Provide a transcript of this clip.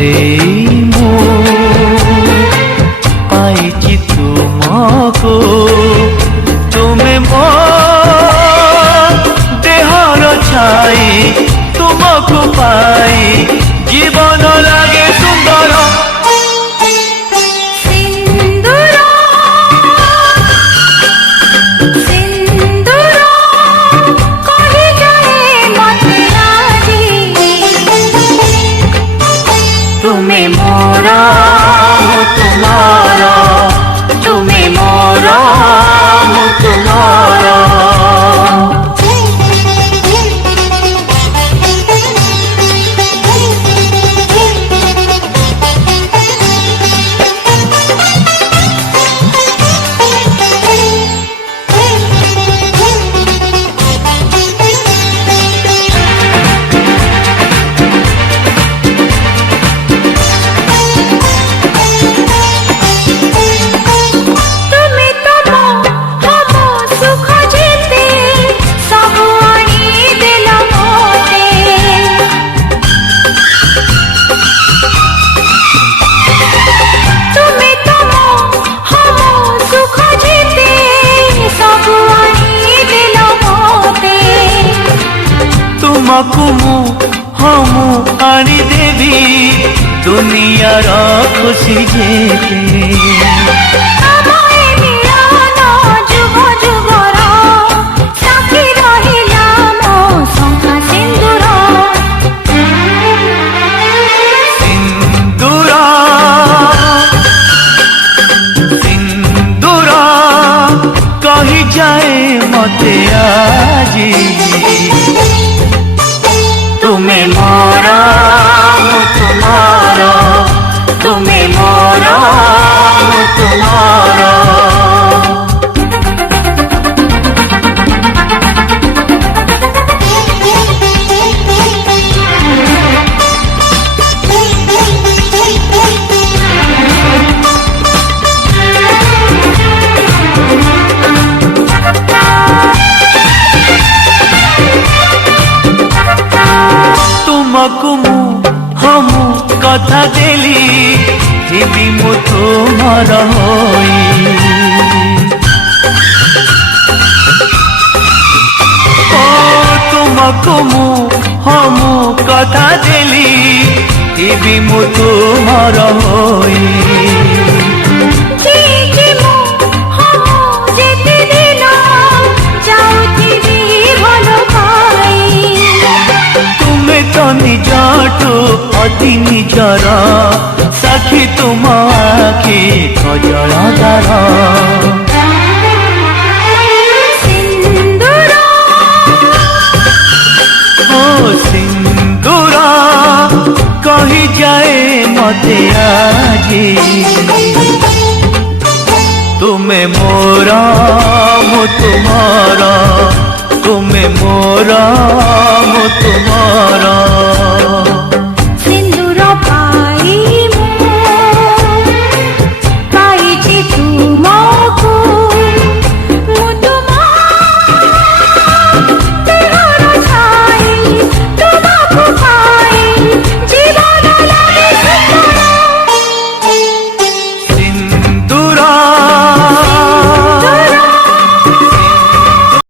हरेई मु पाइछि तुमको तुमे मो देहर छाई तुमको पाई जीवन लागे सुंदर तुम्हें मोरा हो तुम्हारा तुम्हें मोरा हो तुम्हारा तुमको हमू आनी देवी दुनिया रा खुशी जेते सिंदूरा कही जाए मते आजी तुम्हें मोरा हो तुम्हारा तुम्हें मोरा हो तुम्हारा तुमको हमू कथा देली हिबी मु तुमर होई ओ तुमको हमू कथा देली हिबी मु तुमर होई निजटू अति निजर साखी तुम आखि खजलदार ओ सिंदूर कही जाए मते आजी तुम्हें मोरा मु तुम